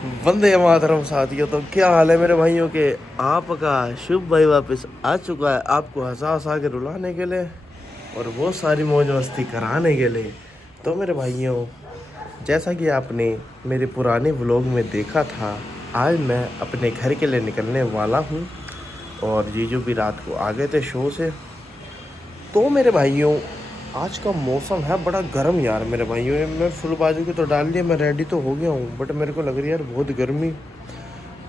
वंदे मातरम साथियों। तो क्या हाल है मेरे भाइयों के। आपका शुभ भाई वापस आ चुका है आपको हंसा हंसा के रुलाने के लिए और वो सारी मौज मस्ती कराने के लिए। तो मेरे भाइयों, जैसा कि आपने मेरे पुराने व्लॉग में देखा था, आज मैं अपने घर के लिए निकलने वाला हूँ और जीजू भी रात को आ गए थे शो से। तो मेरे भाइयों, आज का मौसम है बड़ा गर्म यार मेरे भाइयों। मैं फुल बाजू की तो डाल लिया, मैं रेडी तो हो गया हूँ, बट मेरे को लग रही है यार बहुत गर्मी।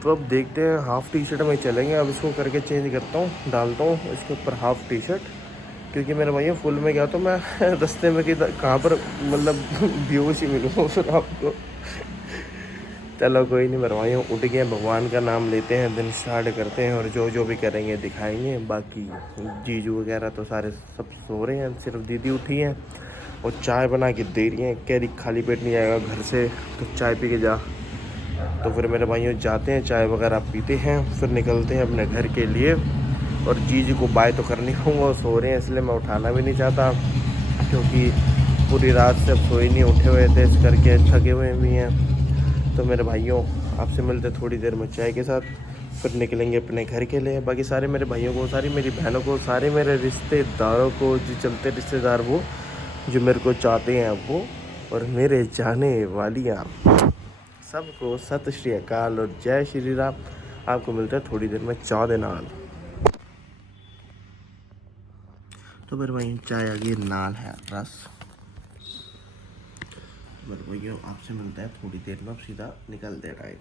तो अब देखते हैं, हाफ़ टी शर्ट में चलेंगे। अब इसको करके चेंज करता हूँ, डालता हूँ इसके ऊपर हाफ़ टी शर्ट, क्योंकि मेरे भैया फुल में गया तो मैं रास्ते में कि कहाँ पर मतलब बेहोश ही मिलूँगा फिर आपको। चलो कोई नहीं मेरे भाइयों, उठ गए, भगवान का नाम लेते हैं, दिन स्टार्ट करते हैं और जो जो भी करेंगे दिखाएंगे। बाकी जीजू वगैरह तो सारे सब सो रहे हैं, सिर्फ दीदी उठी हैं और चाय बना के दे रही हैं। कह रही खाली पेट नहीं आएगा घर से तो चाय पी के जा। तो फिर मेरे भाइयों जाते हैं, चाय वगैरह पीते हैं, फिर निकलते हैं अपने घर के लिए। और जीजू को बाय तो करनी होगा, वो सो रहे हैं इसलिए मैं उठाना भी नहीं चाहता, क्योंकि पूरी रात से अब सोए नहीं, उठे हुए थे इस करके, थके हुए भी हैं। तो मेरे भाइयों, आपसे मिलते थोड़ी देर में चाय के साथ, फिर निकलेंगे अपने घर के लिए। बाकी सारे मेरे भाइयों को, सारी मेरी बहनों को, सारे मेरे रिश्तेदारों को, जो चलते रिश्तेदार वो जो मेरे को चाहते हैं वो, और मेरे चाहने वालियाँ, सबको सत श्री अकाल और जय श्री राम। आपको मिलता है थोड़ी देर में चाय दे नाल। तो मेरे भाई चाय आ गई, नाल है रस। मेरे भाइयों आपसे मिलता है थोड़ी देर में, अब सीधा निकलते टाइम।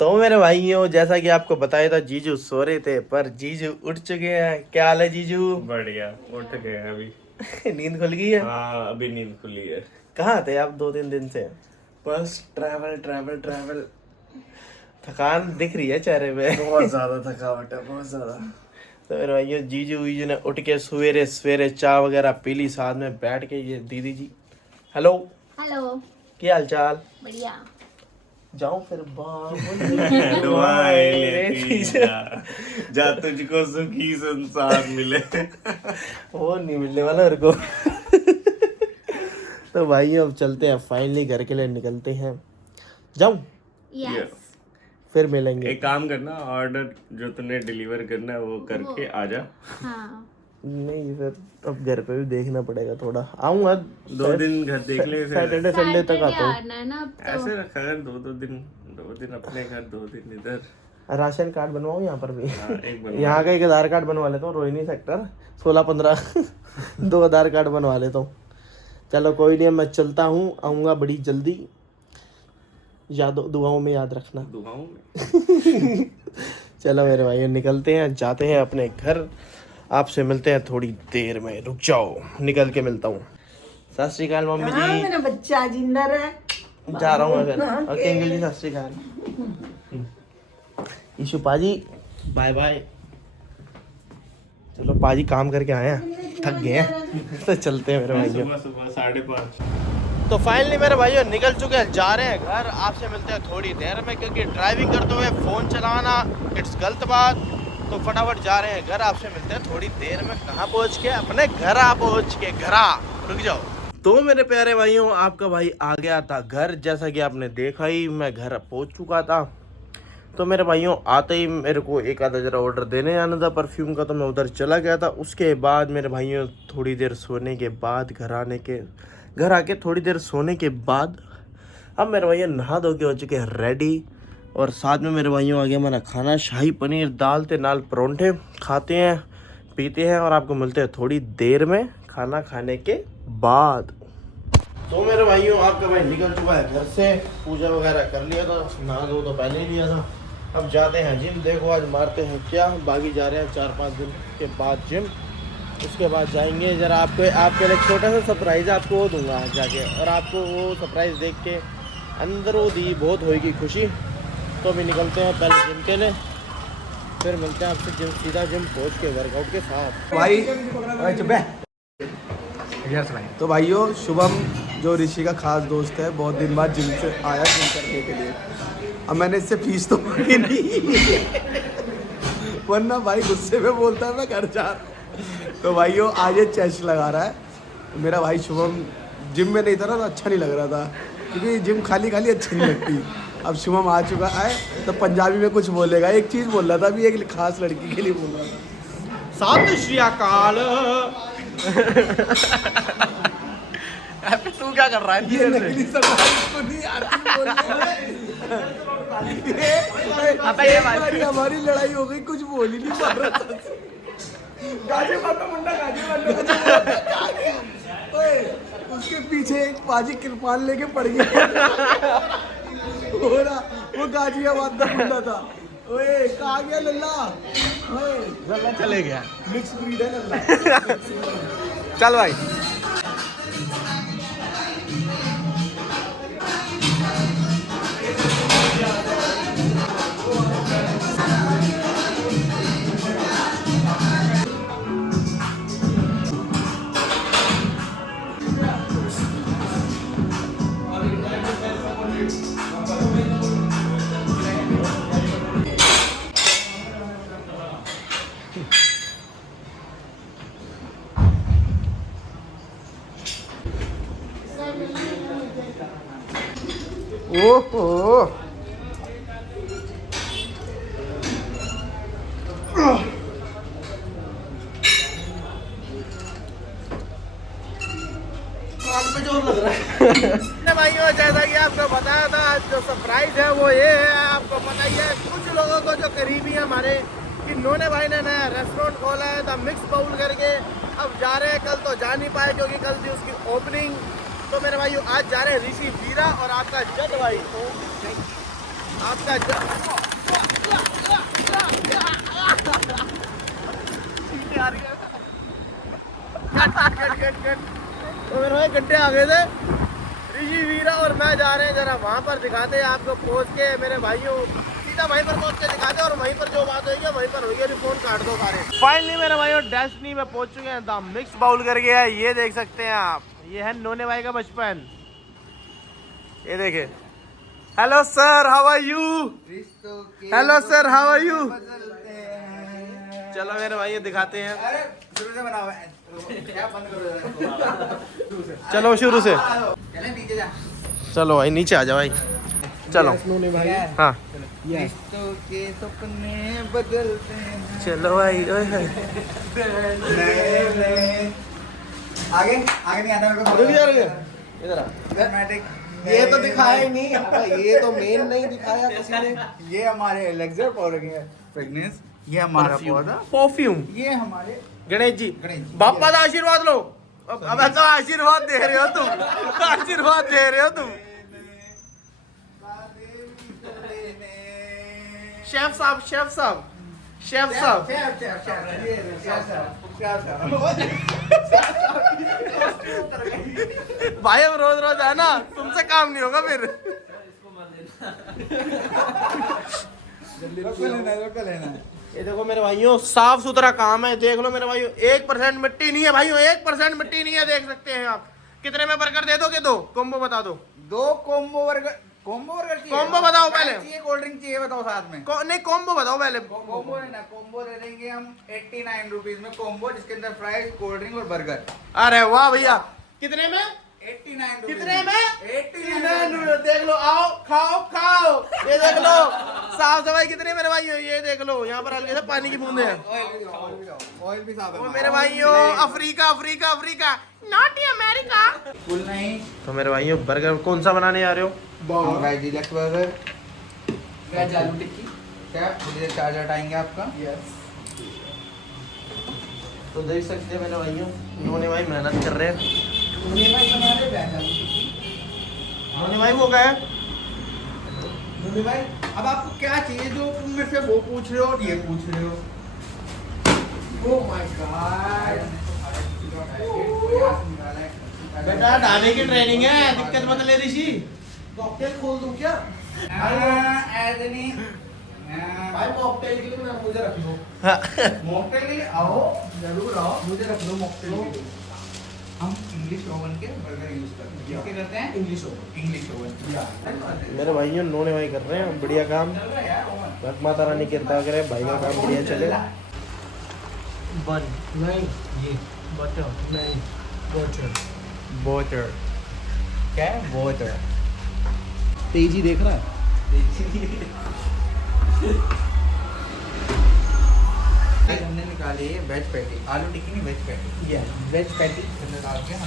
तो मेरे भाइयों, जैसा कि आपको बताया था, जीजू सो रहे थे पर जीजू उठ चुके हैं। क्या हाल है जीजू? बढ़िया, उठ गए अभी। नींद खुल गई है? हाँ, अभी नींद खुली है। कहाँ थे आप 2-3 दिन से? बस ट्रैवल ट्रैवल ट्रैवल। थकान दिख रही है चेहरे पे। बहुत ज्यादा थकावट है, बहुत ज्यादा। तो मेरे भाइयों, जीजू वीजू ने उठ के सवेरे सवेरे चाय वगैरह पी ली, साथ में बैठ के। ये दीदी जी, हेलो हेलो। क्या हाल चाल? बढ़िया। जाऊं फिर दुआएं लेती जा, जा तुझको सुखी संसार मिले। वो नहीं मिलने वाला मेरे को। तो भाई अब चलते हैं, फाइनली घर के लिए निकलते हैं। जाऊं यस। फिर मिलेंगे। एक काम करना, ऑर्डर जो तूने डिलीवर करना है वो करके आ जा। हाँ। नहीं फिर अब घर पे भी देखना पड़ेगा थोड़ा। आऊंगा 2 दिन घर देख ले, फिर सैटरडे संडे तक आता हूँ। आना है ना अब तो। ऐसे रखा कर, 2 दिन अपने घर, 2 दिन इधर। राशन कार्ड बनवाऊँ यहाँ पर भी? हाँ, एक बनवा। यहाँ का एक आधार कार्ड बनवा लेता हूँ, रोहिणी सेक्टर 16-15। 2 आधार कार्ड बनवा लेता हूँ। चलो कोई नहीं, मैं चलता हूँ, आऊँगा बड़ी जल्दी। दुआओं में याद रखना। दुआओं में। चलो मेरे भाई निकलते हैं, जाते हैं अपने घर। आपसे मिलते हैं थोड़ी देर में, रुक जाओ, निकल के मिलता हूँ। सत श्री अकाल मम्मी जी। मेरा बच्चा जिंदा रहे। जा रहा हूँ मैं फिर। ओके अंकल जी, सत श्री अकाल। ईशु पाजी बाय बाय। चलो पाजी काम करके आए हैं, थक गए हैं। तो चलते हैं मेरे भाई। सुबह सुबह 5:30। तो फाइनली मेरे भाइयों निकल चुके हैं, जा रहे हैं घर। आपसे मिलते हैं थोड़ी देर में, क्योंकि ड्राइविंग करते हुए फ़ोन चलाना इट्स गलत बात। तो फटाफट जा रहे हैं घर। आपसे मिलते हैं थोड़ी देर में। कहाँ पहुँच के? अपने घर पहुँच के। घरा रुक जाओ। तो मेरे प्यारे भाइयों, आपका भाई आ गया था घर। जैसा कि आपने देखा ही, मैं घर पहुँच चुका था। तो मेरे भाइयों आते ही मेरे को एक आधा जरा ऑर्डर देने जाना था परफ्यूम का, तो मैं उधर चला गया था। उसके बाद मेरे भाइयों थोड़ी देर सोने के बाद, घर आके थोड़ी देर सोने के बाद, अब मेरे भैया नहा धो के हो चुके हैं रेडी। और साथ में मेरे भाइयों आ गया मेरा खाना, शाही पनीर दाल ते नाल परोंठे। खाते हैं, पीते हैं और आपको मिलते हैं थोड़ी देर में खाना खाने के बाद। तो मेरे भाइयों, आपका भाई निकल चुका है घर से। पूजा वगैरह कर लिया था, नहा धो तो पहले ही लिया था। अब जाते हैं जिम। देखो आज मारते हैं क्या, बाकी जा रहे हैं 4-5 दिन के बाद जिम। उसके बाद जाएंगे जरा, आपके लिए छोटा सा सरप्राइज़ आपको वो दूंगा आज जाके, और आपको वो सरप्राइज़ देख के अंदरों दी बहुत होगी खुशी। तो अभी निकलते हैं पहले जिम के लिए, फिर मिलते हैं आपसे सीधा जिम पहुँच के वर्कआउट के साथ। तो भाइयों, शुभम जो ऋषि का खास दोस्त है, बहुत दिन बाद जिम से आया जिम करने के लिए। अब मैंने इससे फीस तो मांगी नहीं, वरना भाई गुस्से में बोलता है मैं घर जा रहा हूं। तो भाइयों आज ये चेस्ट लगा रहा है। मेरा भाई शुभम जिम में नहीं था ना, तो अच्छा नहीं लग रहा था। क्योंकि जिम खाली खाली अच्छी नहीं लगती। अब शुभम आ चुका है तो पंजाबी में कुछ बोलेगा। एक चीज़ बोल रहा था अभी, एक खास लड़की के लिए बोल रहा था। सत श्री अकाल। तू क्या कर रहा है? ये नकली सरदार इसको नहीं आती बोलने। ये हमारी लड़ाई हो गई, कुछ बोल ही नहीं पा रहा था। गाजे माता मुंडा, गाजे माता। ओए, उसके पीछे एक पाजी कृपान लेके पड़ गया। वो गाजिया माता मुंडा था। ओए कहाँ गया लल्ला? ओए लल्ला चले गया। मिक्स ब्रीड है लल्ला। चल भाई। ओहो भाइयों, जैसा कि आपको बताया था, जो सरप्राइज है वो ये है। आपको पता ही है कुछ लोगों को जो करीबी है हमारे, कि नोने भाई ने नया रेस्टोरेंट खोला है द मिक्स बाउल करके। अब जा रहे हैं, कल तो जा नहीं पाए क्योंकि कल थी उसकी ओपनिंग। तो मेरे भाइयों आज जा रहे हैं ऋषि वीरा और आपका जज भाई, आपका तो मेरे भाई गड्ढे आ गए थे। ऋषि वीरा और मैं जा रहे हैं, जरा वहाँ पर दिखाते हैं आपको पहुँच के मेरे भाइयों, सीधा वहीं पर पहुँच के दिखाते हैं और वहीं पर जो बात होगी वहीं पर होगी। अभी फोन काट दो सारे। फाइनली मेरे भाइयों डेस्टिनी में पहुँच चुके हैं। द मिक्स बाउल करके है, ये देख सकते हैं आप। ये है नोने भाई का बचपन, ये देखे। Hello sir, how are you? Hello sir, how are you? चलो मेरे भाई ये दिखाते हैं। चलो शुरू से। चलो भाई नीचे आ जाओ भाई। चलो हाँ के सपने बदलते हैं। चलो भाई। आगे आगे नहीं आता मेरे को। इधर ये तो दिखाया ही नहीं। ये तो मेन नहीं दिखाया किसी ने। ये हमारे एलेक्सर पाउडर की फ्रेगनेंस, ये हमारा पौधा, परफ्यूम, ये हमारे गणेश जी। बापा का आशीर्वाद लो। अब तो आशीर्वाद दे रहे हो तुम, आशीर्वाद दे रहे हो तुम। शेफ साहब, शेफ साहब, शेफ साहब। भाई अब रोज रोज है ना, तुमसे काम नहीं होगा फिर। ये देखो मेरे भाइयों, साफ सुथरा काम है। देख लो मेरे भाइयों, 1% मिट्टी नहीं है भाइयों, 1% मिट्टी नहीं है। देख सकते हैं आप। कितने में बर्गर दे दोगे? दो कॉम्बो बता दो। 2 कॉम्बो बर्गर। कॉम्बो बर्गर चाहिए? कॉम्बो बताओ पहले। चाहिए कोल्ड ड्रिंक चाहिए, बताओ साथ में। नहीं कॉम्बो बताओ पहले। कॉम्बो है ना, कॉम्बो दे देंगे हम 89 रुपीज में कॉम्बो, जिसके अंदर फ्राइज, कोल्ड ड्रिंक और बर्गर। अरे वाह भैया, कितने में? 89 कितने में? 89। देख लो, आओ खाओ खाओ। ये देख लो साफ सफाई कितनी मेरे भाइयों। ये देख लो, यहाँ पर हल्के से पानी की बूंदे हैं। ऑयल भी साफ है मेरे भाइयों, Africa Africa Africa, not America. Full नहीं। तो मेरे भाइयों बर्गर कौन सा बनाने आ रहे हो? वेज डिलक्स बर्गर, वेज आलू टिक्की। क्या चार्ज हटाएंगे आपका? यस। तो देख सकते हैं मेरे भाइयों, नोने भाई मेहनत कर रहे हैं। नोने भाई बना रहे वेज आलू टिक्की। नोने भाई वो गए। नोने भाई अब आपको क्या चाहिए जो तुम मेरे से वो पूछ रहे हो और ये पूछ रहे हो? Oh my God. बेटा ढाबे की ट्रेनिंग है, दिक्कत मत ले ऋषि। कॉकटेल खोल दूं क्या? ऐसे नहीं भाई कॉकटेल के लिए मैं मुझे रख लो। मॉकटेल के लिए आओ, जरूर आओ, मुझे रख लो मॉकटेल के लिए। हम इंग्लिश ओवन के बर्गर यूज करते हैं। क्या करते हैं? English oven. मेरे भाइयों नोने भाई कर रहे हैं बढ़िया काम। रख माता रानी कृपा करे, भाई का काम बढ़िया चले। बन नहीं, ये बटर नहीं, बटर। क्या है? वाटर। तेजी देख रहा है। आज हमने निकाली है वेज पैटी, आलू टिक्की नहीं वेज पैटी। वेज पैटी अंदर डाल के हम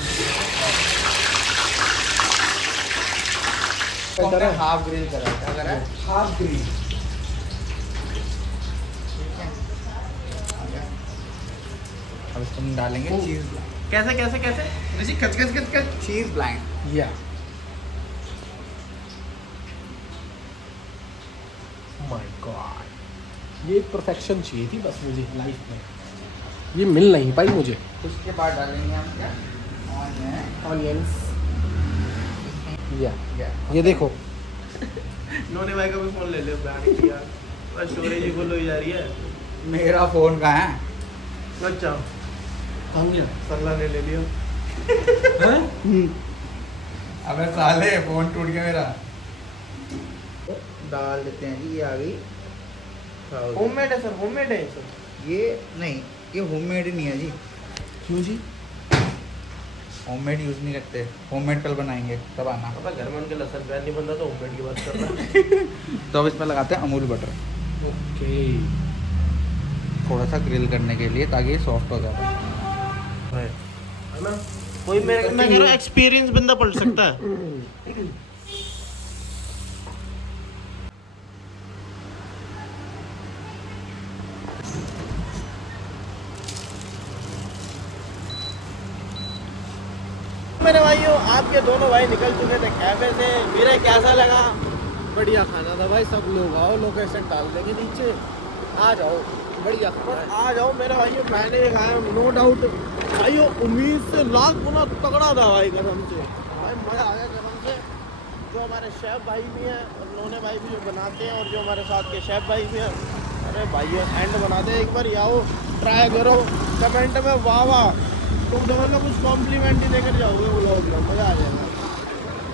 हाफ ग्रिल करा है, अगर है हाफ ग्रीन। अब इसको हम डालेंगे चीज कैसे कैसे कैसे ऋषि कच कच कच कच चीज ब्लाइंड। या माय गॉड, ये परफेक्शन चाहिए थी बस मुझे लाइफ में, ये मिल नहीं पाई मुझे। उसके बाद डालेंगे हम क्या ऑनियंस। या या ये देखो, नोने भाई का भी फोन ले ले यार, बस स्टोरेज ही फुल हो जा रही है। मेरा फोन कहाँ है? अच्छा कहाँ गया? सरला ने ले लिया। अबे साले फोन टूट गया मेरा। डाल देते हैं जी, ये आ गई। होममेड है सर, होममेड है सर। ये नहीं, ये होममेड ही नहीं है जी। क्यों जी? होममेड यूज़ नहीं करते, होममेड कल बनाएंगे तब आना। अब घर में उनके लसन प्याज नहीं बनता तो होममेड की बात कर रहा है। तो अब इसमें लगाते हैं अमूल बटर ओके। थोड़ा सा ग्रिल करने के लिए, ताकि ये सॉफ्ट हो जाए। है ना, कोई मैं कह रहा हूँ एक्सपीरियंस बंदा पढ़ सकता है। मेरे भाइयों, आपके दोनों भाई निकल चुके थे कैफे से। मेरा कैसा लगा? बढ़िया खाना था भाई, सब लोग आओ, लोकेशन डाल देंगे नीचे, आ जाओ, बढ़िया खाना है। आ जाओ मेरे भाइयों, मैंने ये खाया नो डाउट भाइयों, उम्मीद से लाख गुना तगड़ा था भाई, कसम से भाई मज़ा आ गया कसम से। जो हमारे शेफ भाई भी हैं और नोने भाई भी जो बनाते हैं, और जो हमारे साथ के शेफ भाई भी हैं, अरे भाइयों एंड बनाते हैं, एक बार आओ ट्राई करो, कमेंट में वाह वाह, तुम समझ लो कुछ कॉम्प्लीमेंट ही देकर जाओगे, वो लोग मज़ा आ जाएगा।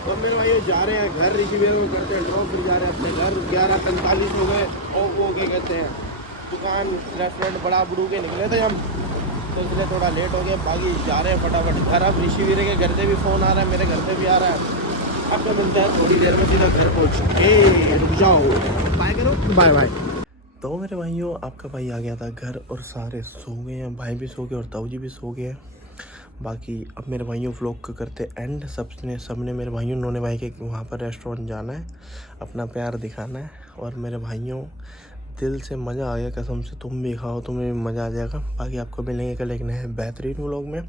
तो मेरे भाई जा रहे हैं घर, ऋषिवेर में करते हैं ड्रॉप, फिर जा रहे हैं अपने घर। 11:45 हो गए और वो क्या कहते हैं, दुकान रेस्टोरेंट बड़ा बड़ू के निकले थे हम, तो इसलिए थोड़ा लेट हो गया। बाकी जा रहे हैं फटाफट घर। अब ऋषिवीर के घर से भी फ़ोन आ रहा है, मेरे घर से भी आ रहा है। अब तो मिलता है थोड़ी देर में, सीधा घर पहुँच के रुक जाओ, बाय करो, बाय बाय। तो मेरे भाइयों, आपका भाई आ गया था घर और सारे सो गए हैं, भाई भी सो गए और ताऊ जी भी सो गए हैं। बाकी अब मेरे भाइयों व्लॉग को करते एंड। सबने मेरे भाइयों नोने भाई के वहाँ पर रेस्टोरेंट जाना है, अपना प्यार दिखाना है। और मेरे भाइयों दिल से मज़ा आ गया कसम से, तुम भी खाओ, तुम्हें भी मज़ा आ जाएगा। बाकी आपको मिलेंगे कल एक नए बेहतरीन व्लॉग में।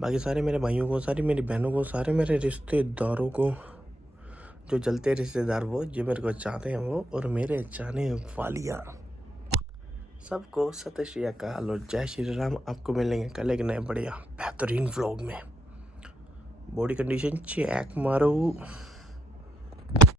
बाकी सारे मेरे भाइयों को, सारी मेरी बहनों को, सारे मेरे रिश्तेदारों को, जो जलते रिश्तेदार वो, जो मेरे को चाहते हैं वो, और मेरे चाहने वालियाँ, सबको सत श्री अकाल और जय श्री राम। आपको मिलेंगे कल एक नए बढ़िया बेहतरीन व्लॉग में। बॉडी कंडीशन चेक मारो।